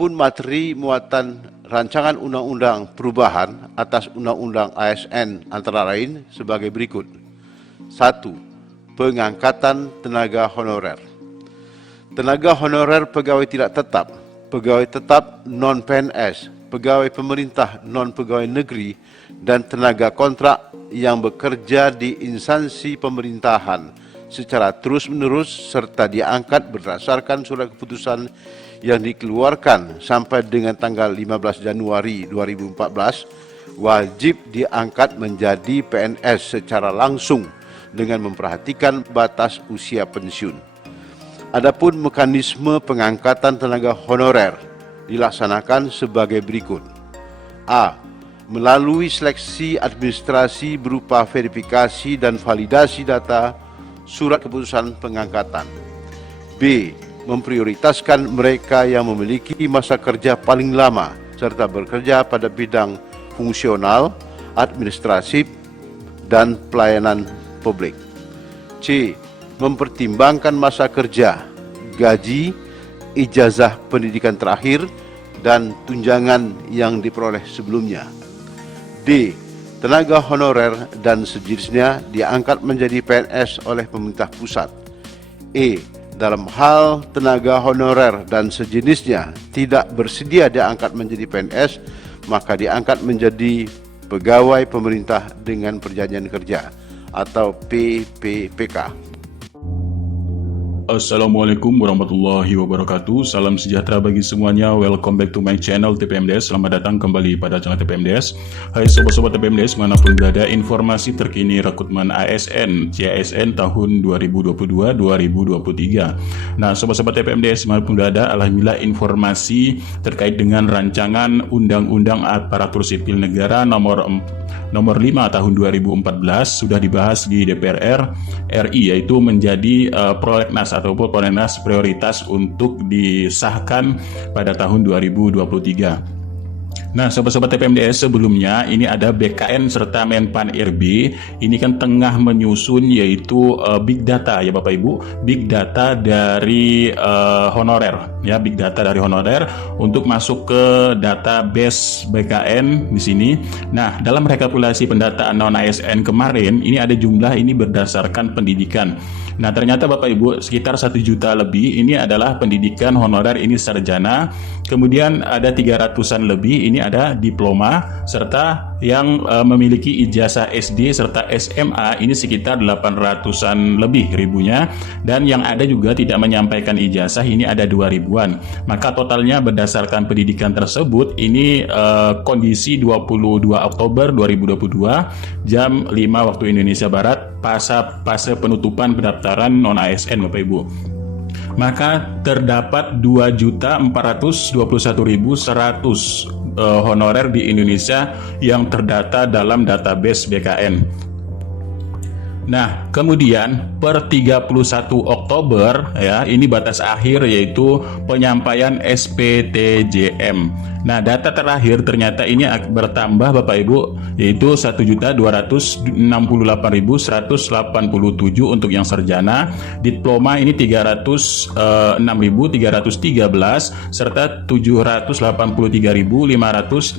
Adapun materi muatan rancangan undang-undang perubahan atas undang-undang ASN antara lain sebagai berikut. 1. Pengangkatan tenaga honorer. Tenaga honorer pegawai tidak tetap, pegawai tetap non-PNS, pegawai pemerintah non-pegawai negeri, dan tenaga kontrak yang bekerja di instansi pemerintahan secara terus-menerus serta diangkat berdasarkan surat keputusan yang dikeluarkan sampai dengan tanggal 15 Januari 2014 wajib diangkat menjadi PNS secara langsung dengan memperhatikan batas usia pensiun. Adapun mekanisme pengangkatan tenaga honorer dilaksanakan sebagai berikut. A. Melalui seleksi administrasi berupa verifikasi dan validasi data surat keputusan pengangkatan. B. Memprioritaskan mereka yang memiliki masa kerja paling lama serta bekerja pada bidang fungsional, administratif, dan pelayanan publik. C. Mempertimbangkan masa kerja, gaji, ijazah pendidikan terakhir, dan tunjangan yang diperoleh sebelumnya. D. Tenaga honorer dan sejenisnya diangkat menjadi PNS oleh pemerintah pusat. E. Dalam hal tenaga honorer dan sejenisnya tidak bersedia diangkat menjadi PNS, maka diangkat menjadi pegawai pemerintah dengan perjanjian kerja atau PPPK. Assalamualaikum warahmatullahi wabarakatuh. Salam sejahtera bagi semuanya. Welcome back to my channel TPMDS. Selamat datang kembali pada channel TPMDS. Hai sobat-sobat TPMDS manapun berada, informasi terkini rekrutmen ASN CASN tahun 2022-2023. Nah sobat-sobat TPMDS manapun berada, alhamdulillah informasi terkait dengan rancangan Undang-Undang Aparatur Sipil Negara nomor 5 tahun 2014 sudah dibahas di DPR RI, yaitu menjadi prolegnas ataupun prolegnas prioritas untuk disahkan pada tahun 2023. Nah, sobat-sobat TPMDS, sebelumnya ini ada BKN serta Menpan RB. Ini kan tengah menyusun yaitu big data ya Bapak Ibu, big data dari honorer ya, big data dari honorer untuk masuk ke database BKN di sini. Nah, dalam rekapitulasi pendataan non ASN kemarin ini ada jumlah ini berdasarkan pendidikan. Nah, ternyata Bapak Ibu sekitar 1 juta lebih ini adalah pendidikan honorer, ini sarjana. Kemudian ada 300-an lebih ini ada diploma, serta yang memiliki ijazah SD serta SMA ini sekitar 800-an lebih ribunya, dan yang ada juga tidak menyampaikan ijazah ini ada 2000-an. Maka totalnya berdasarkan pendidikan tersebut ini kondisi 22 Oktober 2022 jam 5 waktu Indonesia Barat, fase penutupan pendaftaran non ASN Bapak Ibu. Maka terdapat 2.421.100 honorer di Indonesia yang terdata dalam database BKN. Nah, kemudian per 31 Oktober ya, ini batas akhir yaitu penyampaian SPTJM. Nah, data terakhir ternyata ini bertambah Bapak Ibu, yaitu 1.268.187 untuk yang sarjana, diploma ini 306.313 serta 783.567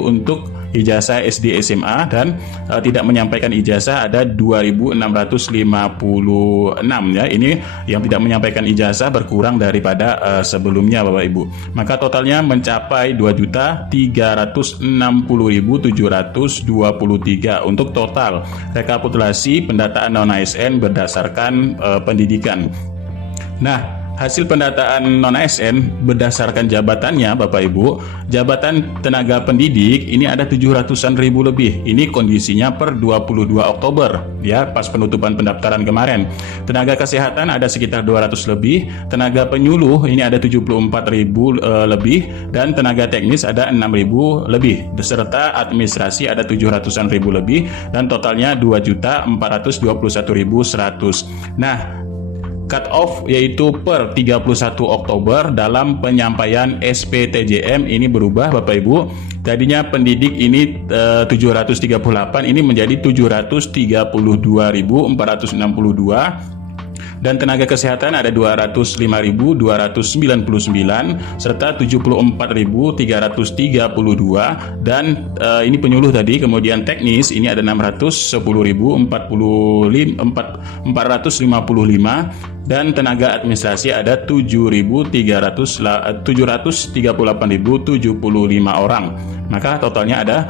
untuk ijazah SD SMA, dan tidak menyampaikan ijazah ada 2.656 ya. Ini yang tidak menyampaikan ijazah berkurang daripada sebelumnya Bapak Ibu. Maka totalnya mencapai 2.330.723 untuk total rekapitulasi pendataan non ASN berdasarkan pendidikan. Nah, hasil pendataan non-ASN berdasarkan jabatannya Bapak Ibu, jabatan tenaga pendidik ini ada 700-an ribu lebih. Ini kondisinya per 22 Oktober ya, pas penutupan pendaftaran kemarin. Tenaga kesehatan ada sekitar 200 lebih, tenaga penyuluh ini ada 74 ribu lebih, dan tenaga teknis ada 6 ribu lebih, serta administrasi ada 700-an ribu lebih, dan totalnya 2.421.100. Nah, cut off yaitu per 31 Oktober dalam penyampaian SPTJM ini berubah Bapak Ibu. Tadinya pendidik ini 738 ini menjadi 732.462. Dan tenaga kesehatan ada 205.299 serta 74.332, dan ini penyuluh tadi. Kemudian teknis ini ada 610.455, dan tenaga administrasi ada 738.075 orang. Maka totalnya ada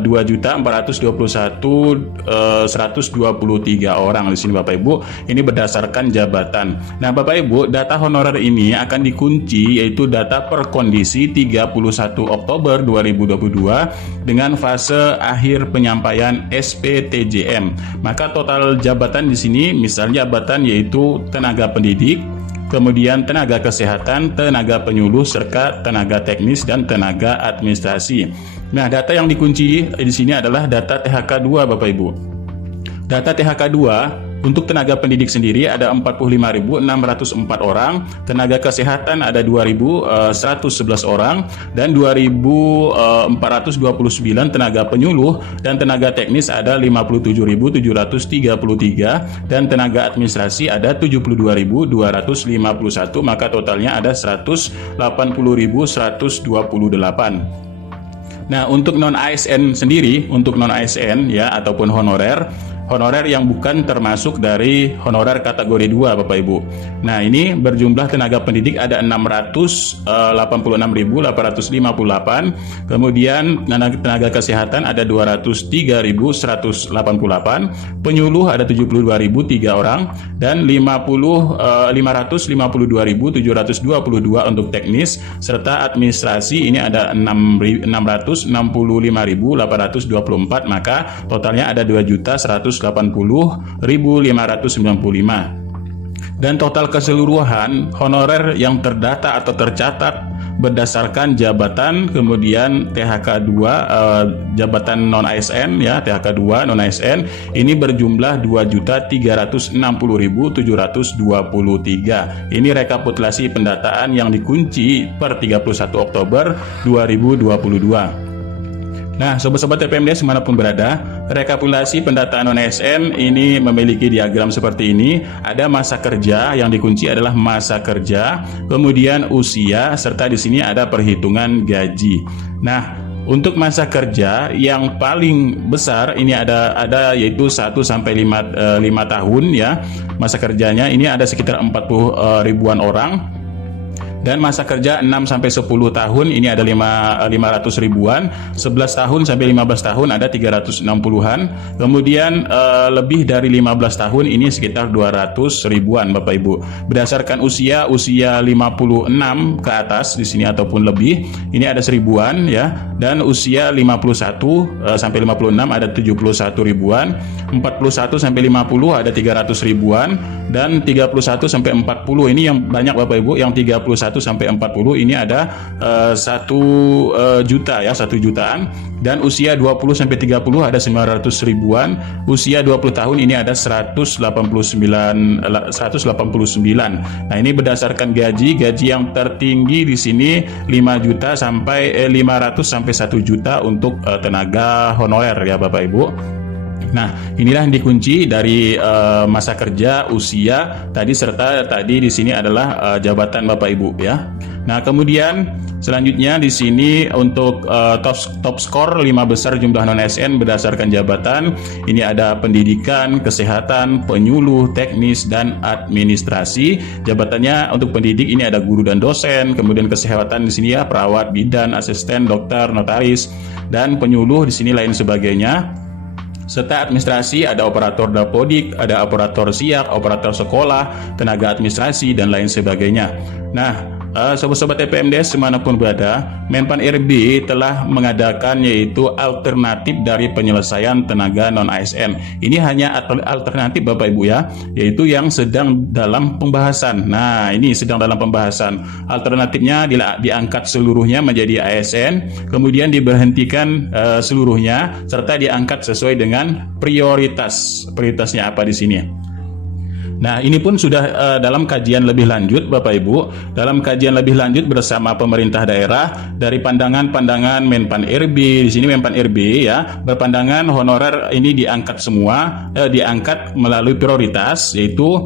2.421.123 orang di sini Bapak Ibu. Ini berdasarkan jabatan. Nah Bapak Ibu, data honorer ini akan dikunci, yaitu data per kondisi 31 Oktober 2022 dengan fase akhir penyampaian SPTJM. Maka total jabatan di sini, misalnya jabatan yaitu tenaga pendidik, kemudian tenaga kesehatan, tenaga penyuluh, serta tenaga teknis dan tenaga administrasi. Nah, data yang dikunci di sini adalah data THK2 Bapak Ibu. Data THK2 untuk tenaga pendidik sendiri ada 45.604 orang, tenaga kesehatan ada 2.111 orang, dan 2.429 tenaga penyuluh, dan tenaga teknis ada 57.733, dan tenaga administrasi ada 72.251, maka totalnya ada 180.128. Nah, untuk non ASN sendiri, untuk non ASN ya ataupun honorer yang bukan termasuk dari honorer kategori 2 Bapak Ibu. Nah, ini berjumlah tenaga pendidik ada 686.858, kemudian tenaga kesehatan ada 203.188, penyuluh ada 72.003 orang, dan 552.722 untuk teknis, serta administrasi ini ada 665.824, maka totalnya ada 2.180.595. Dan total keseluruhan honorer yang terdata atau tercatat berdasarkan jabatan, kemudian THK2 jabatan non ASN ya, THK2 non ASN ini berjumlah 2.360.723. Ini rekapitulasi pendataan yang dikunci per 31 Oktober 2022. Nah, sobat-sobat TPMDS dimanapun berada, rekapitulasi pendataan non-ASN ini memiliki diagram seperti ini. Ada masa kerja, yang dikunci adalah masa kerja, kemudian usia, serta di sini ada perhitungan gaji. Nah, untuk masa kerja yang paling besar ini ada yaitu 1 sampai 5 tahun ya. Masa kerjanya ini ada sekitar 40 ribuan orang. Dan masa kerja 6 sampai 10 tahun ini ada 500 ribuan, 11 tahun sampai 15 tahun ada 360-an, kemudian lebih dari 15 tahun ini sekitar 200 ribuan Bapak Ibu. Berdasarkan usia 56 ke atas di sini ataupun lebih ini ada 1000-an ya, dan usia 51 sampai 56 ada 71 ribuan, 41 sampai 50 ada 300 ribuan, dan 31 sampai 40 ini yang banyak Bapak Ibu, yang 31 sampai 40 ini ada 1 juta ya, 1 jutaan, dan usia 20 sampai 30 ada 900 ribuan, usia 20 tahun ini ada 189. Nah, ini berdasarkan gaji yang tertinggi di sini 5 juta sampai 500 sampai 1 juta untuk tenaga honorer ya Bapak Ibu. Nah, inilah yang dikunci dari masa kerja, usia tadi, serta tadi di sini adalah jabatan Bapak Ibu ya. Nah, kemudian selanjutnya di sini untuk top skor 5 besar jumlah non ASN berdasarkan jabatan. Ini ada pendidikan, kesehatan, penyuluh, teknis, dan administrasi. Jabatannya untuk pendidik ini ada guru dan dosen, kemudian kesehatan di sini ya perawat, bidan, asisten, dokter, notaris, dan penyuluh di sini lain sebagainya. Serta administrasi ada operator dapodik, ada operator siak, operator sekolah, tenaga administrasi, dan lain sebagainya. Nah, sobat-sobat TPMDS dimanapun berada, Menpan RB telah mengadakan yaitu alternatif dari penyelesaian tenaga non-ASN. Ini hanya alternatif Bapak Ibu ya, yaitu yang sedang dalam pembahasan. Nah, ini sedang dalam pembahasan. Alternatifnya diangkat seluruhnya menjadi ASN, kemudian diberhentikan seluruhnya, serta diangkat sesuai dengan prioritas. Prioritasnya apa di sini? Nah, ini pun sudah dalam kajian lebih lanjut Bapak Ibu, dalam kajian lebih lanjut bersama pemerintah daerah dari pandangan-pandangan Menpan RB, di sini Menpan RB ya, berpandangan honorer ini diangkat semua, diangkat melalui prioritas yaitu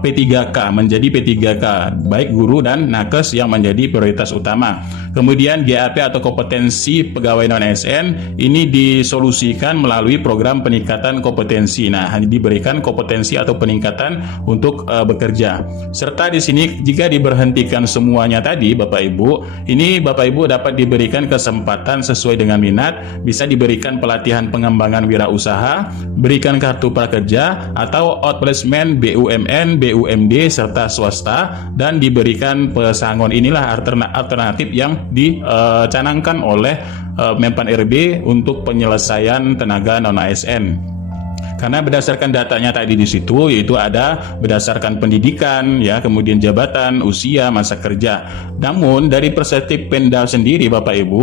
P3K, menjadi P3K, baik guru dan nakes yang menjadi prioritas utama. Kemudian GAP atau kompetensi pegawai non-ASN ini disolusikan melalui program peningkatan kompetensi. Nah, diberikan kompetensi atau peningkatan untuk bekerja. Serta di sini jika diberhentikan semuanya tadi Bapak Ibu, ini Bapak Ibu dapat diberikan kesempatan sesuai dengan minat, bisa diberikan pelatihan pengembangan wirausaha, berikan kartu prakerja atau outplacement BUMN, BUMD serta swasta, dan diberikan pesangon. Inilah alternatif yang dicanangkan oleh Menpan RB untuk penyelesaian tenaga non-ASN. Karena berdasarkan datanya tadi di situ, yaitu ada berdasarkan pendidikan, ya, kemudian jabatan, usia, masa kerja. Namun dari perspektif Pemda sendiri, Bapak Ibu,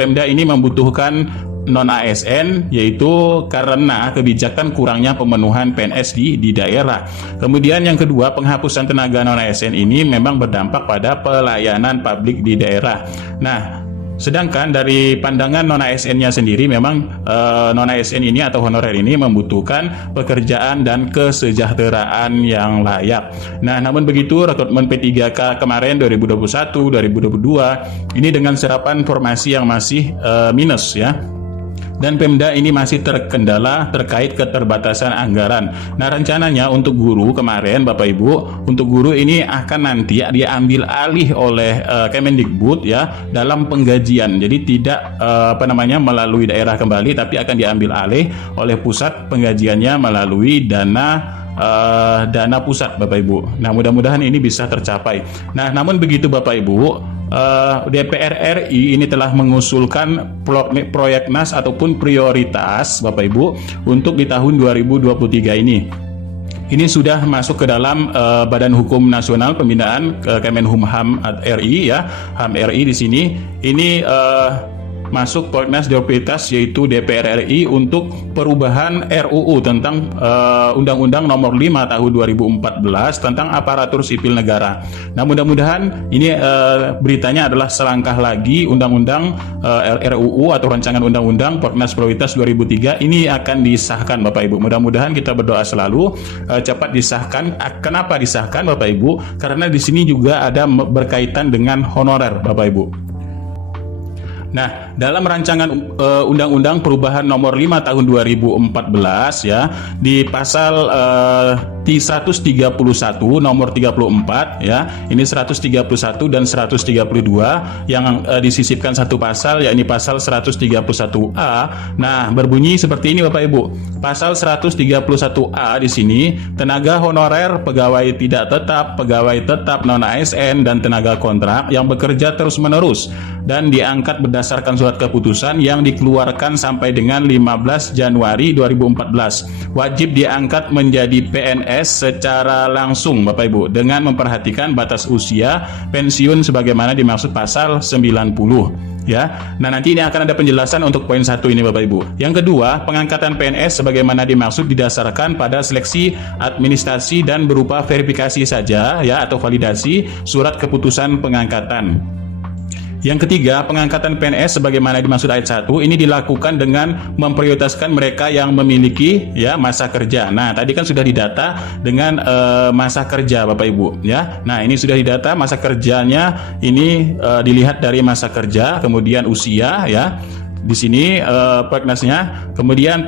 Pemda ini membutuhkan non-ASN, yaitu karena kebijakan kurangnya pemenuhan PNS di daerah. Kemudian yang kedua, penghapusan tenaga non-ASN ini memang berdampak pada pelayanan publik di daerah. Nah, sedangkan dari pandangan non-ASN-nya sendiri memang non-ASN ini atau honorer ini membutuhkan pekerjaan dan kesejahteraan yang layak. Nah, namun begitu rekrutmen P3K kemarin 2021-2022 ini dengan serapan formasi yang masih minus ya. Dan Pemda ini masih terkendala terkait keterbatasan anggaran. Nah, rencananya untuk guru kemarin Bapak Ibu, untuk guru ini akan nanti diambil alih oleh Kemendikbud ya dalam penggajian. Jadi tidak melalui daerah kembali, tapi akan diambil alih oleh pusat penggajiannya melalui dana pusat Bapak Ibu. Nah, mudah-mudahan ini bisa tercapai. Nah, namun begitu Bapak Ibu, DPR RI ini telah mengusulkan proyeknas ataupun prioritas Bapak Ibu untuk di tahun 2023 ini. Ini sudah masuk ke dalam Badan Hukum Nasional Pembinaan Kemenhumham RI ya, HAM RI di sini. Ini masuk prolegnas prioritas yaitu DPR RI untuk perubahan RUU tentang Undang-Undang Nomor 5 Tahun 2014 tentang aparatur sipil negara. Nah, mudah-mudahan ini beritanya adalah selangkah lagi Undang-Undang RUU atau rancangan Undang-Undang prolegnas prioritas 2003 ini akan disahkan Bapak Ibu. Mudah-mudahan kita berdoa selalu cepat disahkan. Kenapa disahkan Bapak Ibu? Karena di sini juga ada berkaitan dengan honorer Bapak Ibu. Nah, dalam rancangan Undang-Undang Perubahan Nomor 5 Tahun 2014 ya, di pasal 131 nomor 34 ya, ini 131 dan 132 yang disisipkan satu pasal, yakni pasal 131A. Nah, berbunyi seperti ini Bapak Ibu. Pasal 131A di sini, tenaga honorer, pegawai tidak tetap, pegawai tetap non-ASN dan tenaga kontrak yang bekerja terus-menerus dan diangkat berdasarkan surat keputusan yang dikeluarkan sampai dengan 15 Januari 2014 wajib diangkat menjadi PNS secara langsung Bapak Ibu dengan memperhatikan batas usia pensiun sebagaimana dimaksud pasal 90 ya. Nah, nanti ini akan ada penjelasan untuk poin 1 ini Bapak Ibu. Yang kedua, pengangkatan PNS sebagaimana dimaksud didasarkan pada seleksi administrasi dan berupa verifikasi saja ya atau validasi surat keputusan pengangkatan. Yang ketiga, pengangkatan PNS sebagaimana dimaksud ayat 1 ini dilakukan dengan memprioritaskan mereka yang memiliki ya masa kerja. Nah, tadi kan sudah didata dengan masa kerja Bapak Ibu ya. Nah, ini sudah didata masa kerjanya ini dilihat dari masa kerja, kemudian usia ya. Di sini prolegnasnya, kemudian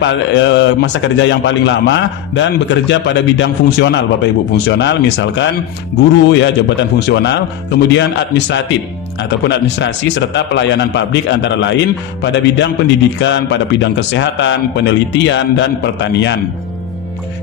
masa kerja yang paling lama dan bekerja pada bidang fungsional Bapak Ibu. Fungsional misalkan guru ya, jabatan fungsional, kemudian administratif ataupun administrasi serta pelayanan publik antara lain pada bidang pendidikan, pada bidang kesehatan, penelitian dan pertanian.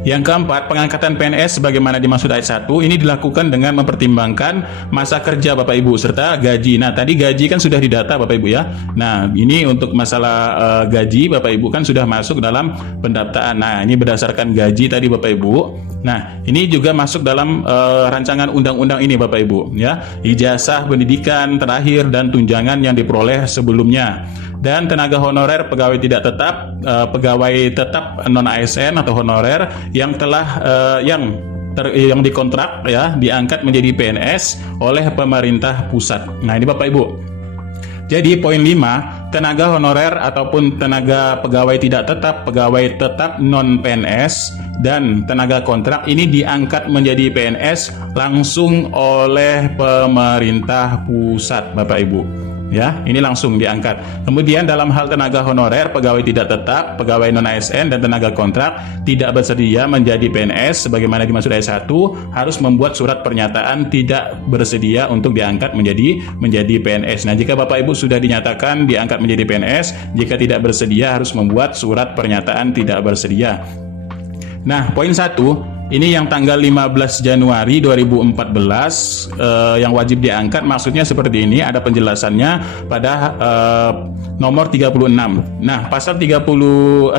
Yang keempat, pengangkatan PNS sebagaimana dimaksud ayat 1 ini dilakukan dengan mempertimbangkan masa kerja Bapak Ibu serta gaji. Nah, tadi gaji kan sudah didata Bapak Ibu ya. Nah, ini untuk masalah gaji Bapak Ibu kan sudah masuk dalam pendaftaran. Nah, ini berdasarkan gaji tadi Bapak Ibu. Nah, ini juga masuk dalam rancangan undang-undang ini Bapak Ibu ya. Ijazah pendidikan terakhir dan tunjangan yang diperoleh sebelumnya. dan tenaga honorer pegawai tidak tetap, pegawai tetap non ASN atau honorer yang telah yang dikontrak ya diangkat menjadi PNS oleh pemerintah pusat. Nah, ini Bapak Ibu. Jadi poin 5, tenaga honorer ataupun tenaga pegawai tidak tetap, pegawai tetap non PNS dan tenaga kontrak ini diangkat menjadi PNS langsung oleh pemerintah pusat, Bapak Ibu. Ya, ini langsung diangkat. Kemudian dalam hal tenaga honorer, pegawai tidak tetap, pegawai non ASN dan tenaga kontrak tidak bersedia menjadi PNS sebagaimana dimaksud ayat 1, harus membuat surat pernyataan tidak bersedia untuk diangkat menjadi PNS. Nah, jika Bapak Ibu sudah dinyatakan diangkat menjadi PNS, jika tidak bersedia harus membuat surat pernyataan tidak bersedia. Nah, poin 1 ini yang tanggal 15 Januari 2014 yang wajib diangkat, maksudnya seperti ini, ada penjelasannya pada nomor 36. Nah, pasal 135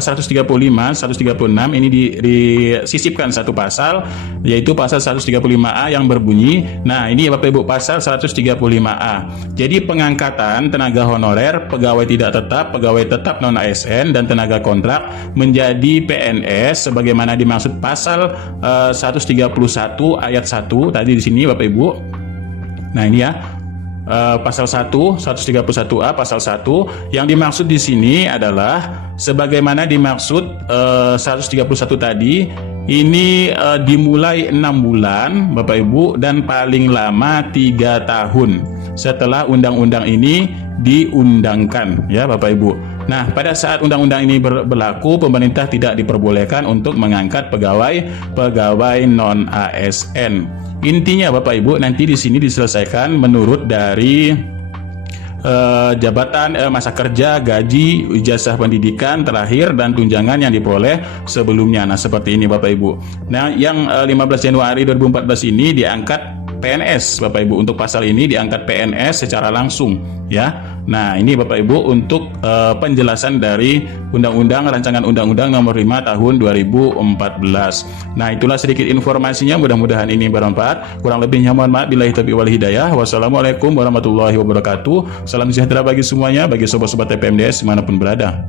ini disisipkan satu pasal, yaitu pasal 135A yang berbunyi, nah ini Bapak Ibu pasal 135A. Jadi pengangkatan tenaga honorer, pegawai tidak tetap, pegawai tetap non ASN dan tenaga kontrak menjadi PNS sebagaimana dimaksud pasal 131 ayat 1 tadi di sini Bapak Ibu. Nah, ini ya. Pasal 131A pasal 1 yang dimaksud di sini adalah sebagaimana dimaksud 131 tadi, ini dimulai 6 bulan Bapak Ibu dan paling lama 3 tahun setelah undang-undang ini diundangkan ya Bapak Ibu. Nah, pada saat undang-undang ini berlaku, pemerintah tidak diperbolehkan untuk mengangkat pegawai non ASN. Intinya Bapak Ibu, nanti di sini diselesaikan menurut dari jabatan, masa kerja, gaji, ijazah pendidikan terakhir dan tunjangan yang diperoleh sebelumnya. Nah, seperti ini Bapak Ibu. Nah, yang 15 Januari 2014 ini diangkat PNS Bapak Ibu. Untuk pasal ini diangkat PNS secara langsung ya. Nah, ini Bapak Ibu untuk penjelasan dari rancangan undang-undang nomor 5 tahun 2014. Nah, itulah sedikit informasinya, mudah-mudahan ini bermanfaat. Kurang lebihnya mohon maaf, billahi taufiq wal hidayah. Wassalamualaikum warahmatullahi wabarakatuh. Salam sejahtera bagi semuanya, bagi sobat-sobat TPMDS dimanapun berada.